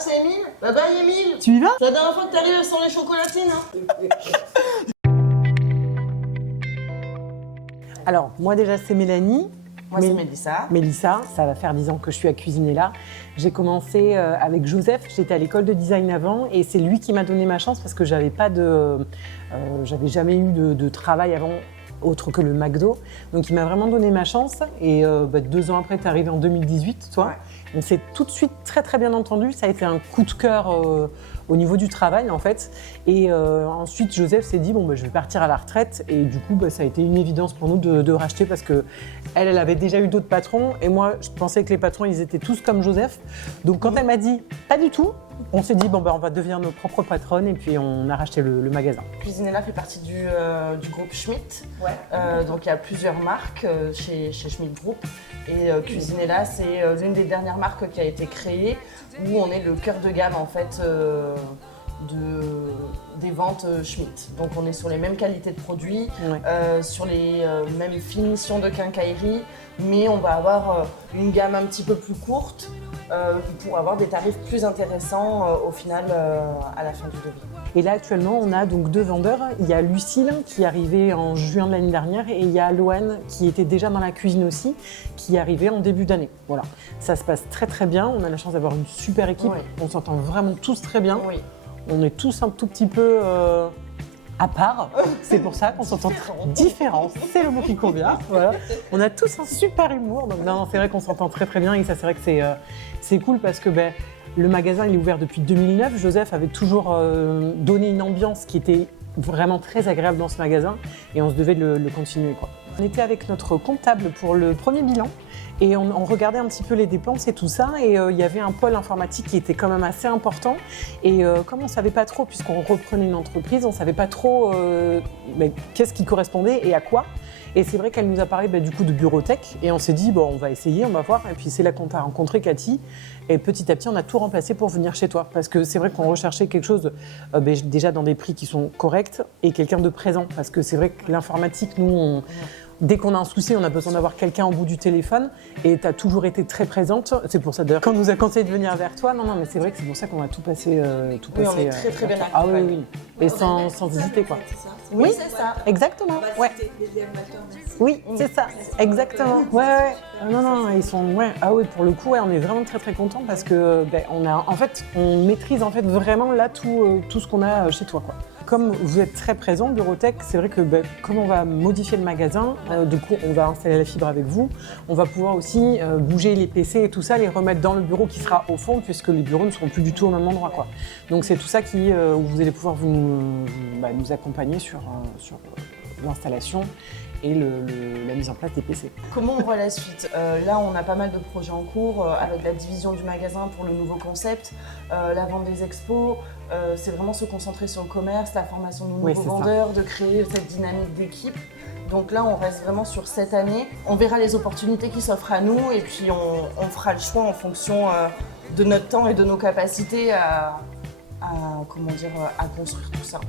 c'est Émile. Bye bye Émile. Tu y vas? C'est la dernière fois que t'arrives sans les chocolatines, hein. Alors, moi déjà, c'est Mélanie. Moi, c'est Mélissa. Mélissa, ça va faire 10 ans que je suis à cuisiner là. J'ai commencé avec Joseph, j'étais à l'école de design avant et c'est lui qui m'a donné ma chance parce que j'avais jamais eu de travail avant autre que le McDo. Donc il m'a vraiment donné ma chance et 2 ans après, tu es arrivé en 2018, toi. Ouais. On s'est tout de suite très très bien entendu. Ça a été un coup de cœur au niveau du travail en fait. Et ensuite, Joseph s'est dit je vais partir à la retraite et du coup, ça a été une évidence pour nous de racheter parce que elle avait déjà eu d'autres patrons et moi, je pensais que les patrons, ils étaient tous comme Joseph. Donc quand elle m'a dit pas du tout, on s'est dit on va devenir nos propres patronnes et puis on a racheté le magasin. Cuisinella fait partie du groupe Schmitt. Ouais. Donc il y a plusieurs marques chez Schmitt Group. Et Cuisinella, c'est l'une des dernières marques qui a été créée où on est le cœur de gamme en fait des ventes Schmitt. Donc on est sur les mêmes qualités de produits, sur les mêmes finitions de quincaillerie, mais on va avoir une gamme un petit peu plus courte pour avoir des tarifs plus intéressants au final à la fin du devis. Et là actuellement on a donc 2 vendeurs. Il y a Lucille qui est arrivée en juin de l'année dernière et il y a Loane qui était déjà dans la cuisine aussi, qui est arrivée en début d'année. Voilà, ça se passe très très bien. On a la chance d'avoir une super équipe. Oui. On s'entend vraiment tous très bien. Oui. On est tous un tout petit peu à part. C'est pour ça qu'on s'entend différents. C'est le mot qui convient. Voilà. On a tous un super humour. Donc non, c'est vrai qu'on s'entend très très bien et ça c'est vrai que c'est cool parce que le magasin il est ouvert depuis 2009. Joseph avait toujours donné une ambiance qui était vraiment très agréable dans ce magasin et on se devait de le continuer, quoi. On était avec notre comptable pour le premier bilan et on regardait un petit peu les dépenses et tout ça et il y avait un pôle informatique qui était quand même assez important et comme on ne savait pas trop, puisqu'on reprenait une entreprise, on ne savait pas trop qu'est-ce qui correspondait et à quoi. Et c'est vrai qu'elle nous a parlé du coup de bureauthèque et on s'est dit on va essayer, on va voir. Et puis c'est là qu'on t'a rencontré Cathy et petit à petit on a tout remplacé pour venir chez toi parce que c'est vrai qu'on recherchait quelque chose déjà dans des prix qui sont corrects et quelqu'un de présent parce que c'est vrai que l'informatique, nous dès qu'on a un souci, on a besoin d'avoir quelqu'un au bout du téléphone et tu as toujours été très présente. C'est pour ça d'ailleurs qu'on nous a conseillé de venir vers toi. Non, mais c'est vrai que c'est pour ça qu'on a tout passé. Oui, on est très très bien Ah oui. Et sans hésiter, quoi. Oui, c'est ça. Exactement. On va citer les animateurs, merci. Oui, c'est ça. Exactement. Ouais. Non, ils sont. Ouais. Ah oui, pour le coup, on est vraiment très très contents parce que on maîtrise en fait vraiment là tout ce qu'on a chez toi, quoi. Comme vous êtes très présent, Bureauthèque, c'est vrai que comme on va modifier le magasin, du coup on va installer la fibre avec vous, on va pouvoir aussi bouger les PC et tout ça, les remettre dans le bureau qui sera au fond puisque les bureaux ne seront plus du tout au même endroit, quoi. Donc c'est tout ça où vous allez pouvoir nous accompagner sur l'installation et la mise en place des PC. Comment on voit la suite? Là, on a pas mal de projets en cours avec la division du magasin pour le nouveau concept, la vente des expos. C'est vraiment se concentrer sur le commerce, la formation de nouveaux vendeurs, de créer cette dynamique d'équipe. Donc là, on reste vraiment sur cette année. On verra les opportunités qui s'offrent à nous et puis on fera le choix en fonction de notre temps et de nos capacités à construire tout ça.